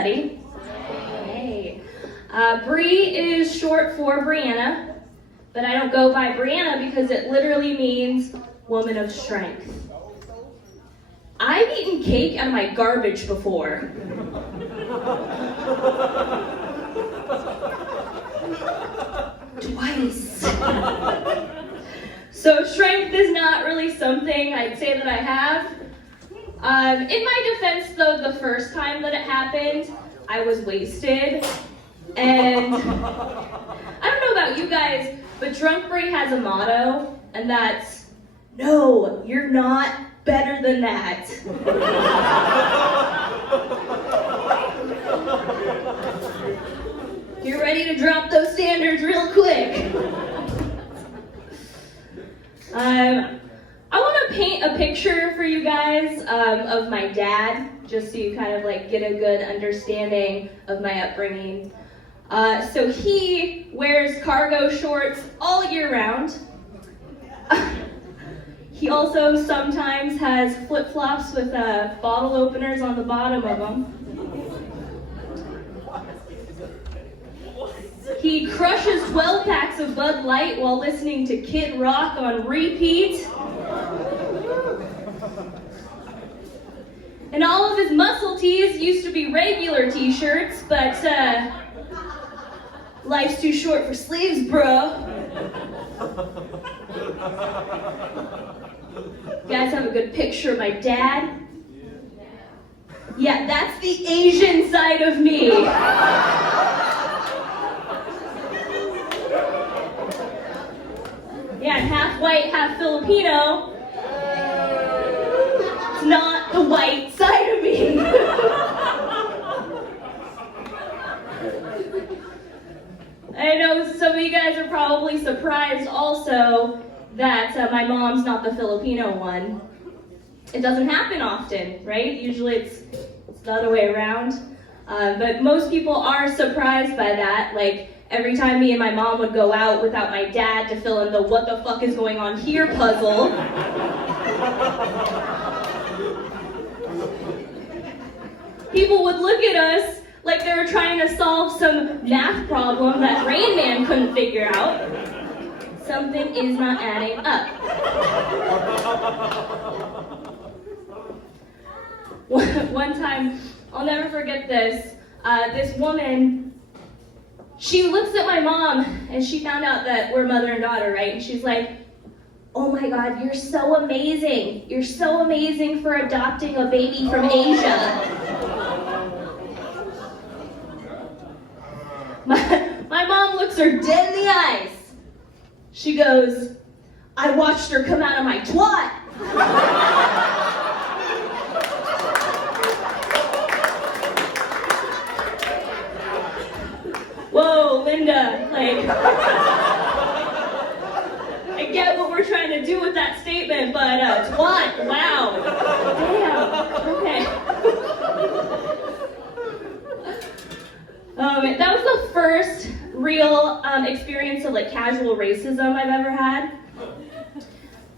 everybody. Hey. Bree is short for Brianna, but I don't go by Brianna because it literally means woman of strength. I've eaten cake out of my garbage before. Twice. So strength is not really something I'd say that I have. In my defense, though, the first time that it happened, I was wasted. And I don't know about you guys, but Drunk Brie has a motto, and that's, no, you're not better than that. You're ready to drop those standards real quick. I want to paint a picture for you guys of my dad, just so you kind of like get a good understanding of my upbringing. So he wears cargo shorts all year round. He also sometimes has flip-flops with bottle openers on the bottom of them. He crushes 12 packs of Bud Light while listening to Kid Rock on repeat. And all of his muscle tees used to be regular t-shirts, but life's too short for sleeves, bro. You guys have a good picture of my dad? Yeah, that's the Asian side of me. Yeah, I'm half white, half Filipino. It's not the white side of me. I know some of you guys are probably surprised also that my mom's not the Filipino one. It doesn't happen often, right? Usually it's the other way around. But most people are surprised by that. Like, every time me and my mom would go out without my dad to fill in the what the fuck is going on here puzzle. People would look at us like they were trying to solve some math problem that Rain Man couldn't figure out. Something is not adding up. One time, I'll never forget this, this woman, she looks at my mom and she found out that we're mother and daughter, right? And she's like, oh my God, you're so amazing. You're so amazing for adopting a baby from Asia. My mom looks her dead in the eyes. She goes, I watched her come out of my twat. Whoa, Linda, like, I get what we're trying to do with that statement, but twat, wow. Damn, okay. That was the first real experience of like casual racism I've ever had.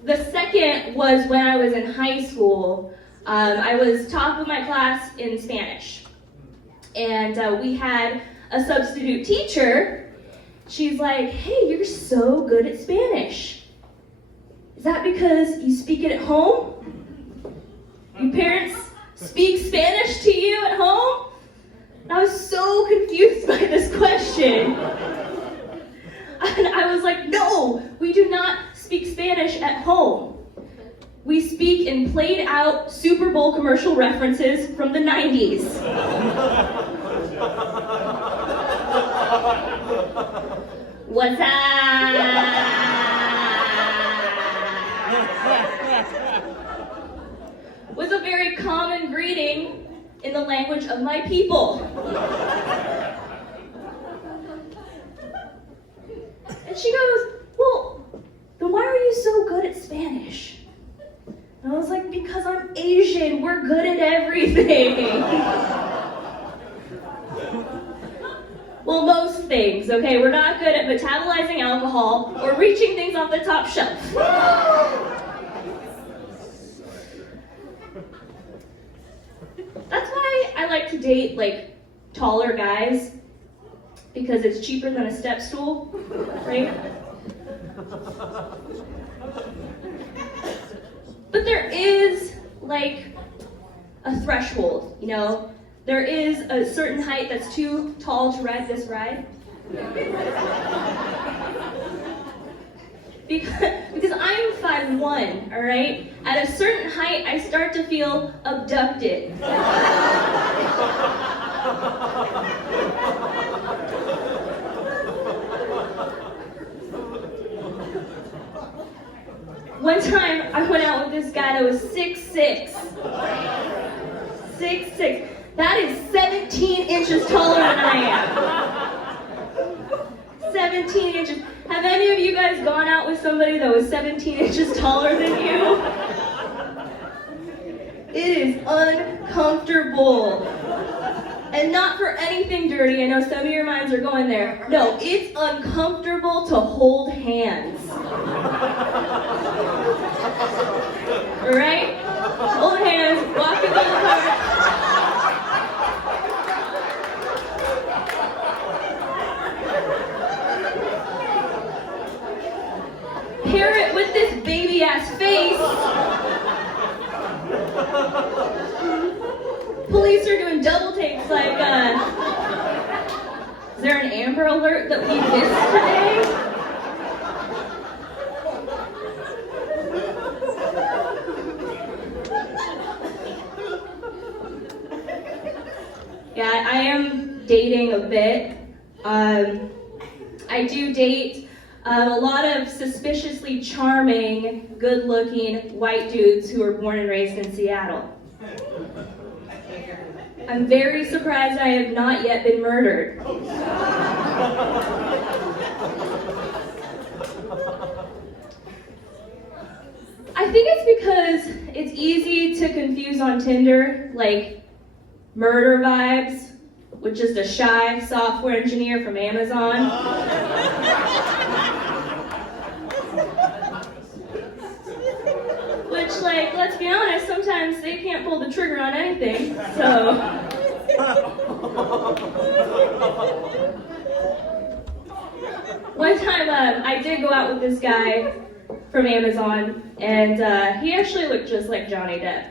The second was when I was in high school. I was top of my class in Spanish. And we had a substitute teacher. She's like, hey, you're so good at Spanish. Is that because you speak it at home? Your parents speak Spanish to you at home? And I was so confused by this question. And I was like, no, we do not speak Spanish at home. We speak in played out Super Bowl commercial references from the 90s. What's up? Was a very common greeting in the language of my people. And she goes, well, then why are you so good at Spanish? And I was like, because I'm Asian, we're good at everything. Well, most things, okay? We're not good at metabolizing alcohol or reaching things off the top shelf. That's why I like to date, like, taller guys because it's cheaper than a step stool, right? But there is like a threshold, you know? There is a certain height that's too tall to ride this ride. Because I'm 5'1", all right? At a certain height, I start to feel abducted. One time, I went out with this guy that was 6'6". 6'6". That is 17 inches taller than I am. 17 inches. Have any of you guys gone out with somebody that was 17 inches taller than you? It is uncomfortable. And not for anything dirty. I know some of your minds are going there. No, it's uncomfortable to hold hands. Right? Hold hands, walk in the park. Pair it with this baby ass face. Police are doing double takes like, is there an Amber Alert that we missed today? Yeah, I am dating a bit. I do date a lot of suspiciously charming, good-looking white dudes who were born and raised in Seattle. I'm very surprised I have not yet been murdered. I think it's because it's easy to confuse on Tinder, like murder vibes with just a shy software engineer from Amazon. Which, like, let's be honest, sometimes they can't pull the trigger on anything, so. One time, I did go out with this guy from Amazon, and he actually looked just like Johnny Depp.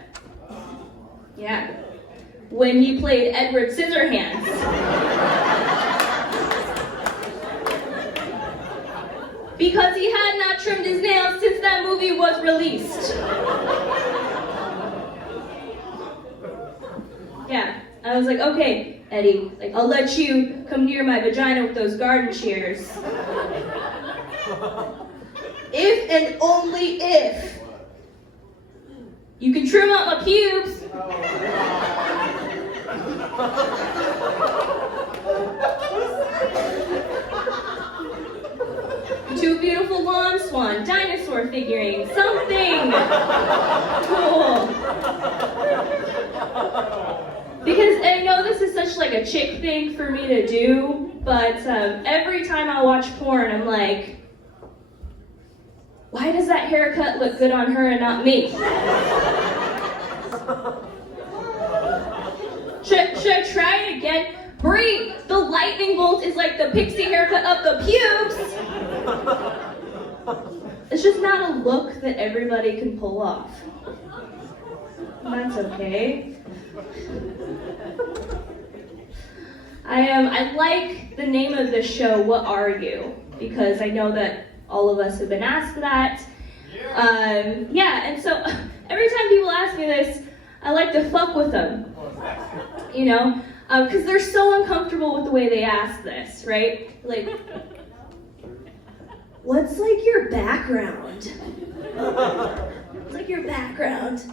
Yeah. When he played Edward Scissorhands. Because he had not trimmed his nails since that movie was released. Yeah, I was like, okay, Eddie, like, I'll let you come near my vagina with those garden shears. If and only if you can trim up my pubes. Two beautiful lawn swan, dinosaur figurine, something cool. Because I know this is such like a chick thing for me to do, but every time I watch porn, I'm like, why does that haircut look good on her and not me? Should I try it again? Brie, the lightning bolt is like the pixie haircut of the pubes. It's just not a look that everybody can pull off. That's okay. I like the name of this show, What Are You? Because I know that all of us have been asked that. Yeah, and so every time people ask me this, I like to fuck with them. You know? Because they're so uncomfortable with the way they ask this, right? Like, what's like your background? What's like your background?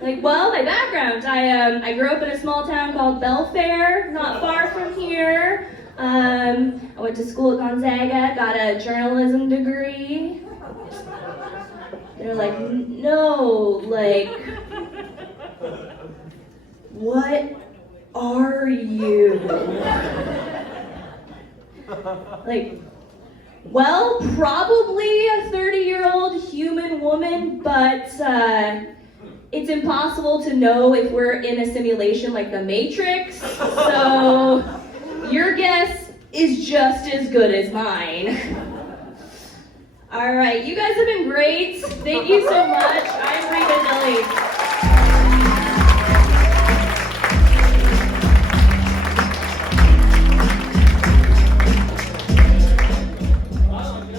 Like, well, my background, I grew up in a small town called Belfair, not far from here. I went to school at Gonzaga, got a journalism degree. They're like, no, like, what are you? Like, well, probably a 30-year-old human woman, but it's impossible to know if we're in a simulation like the Matrix, so your guess is just as good as mine. All right, you guys have been great. Thank you so much. I'm Rita Dilly.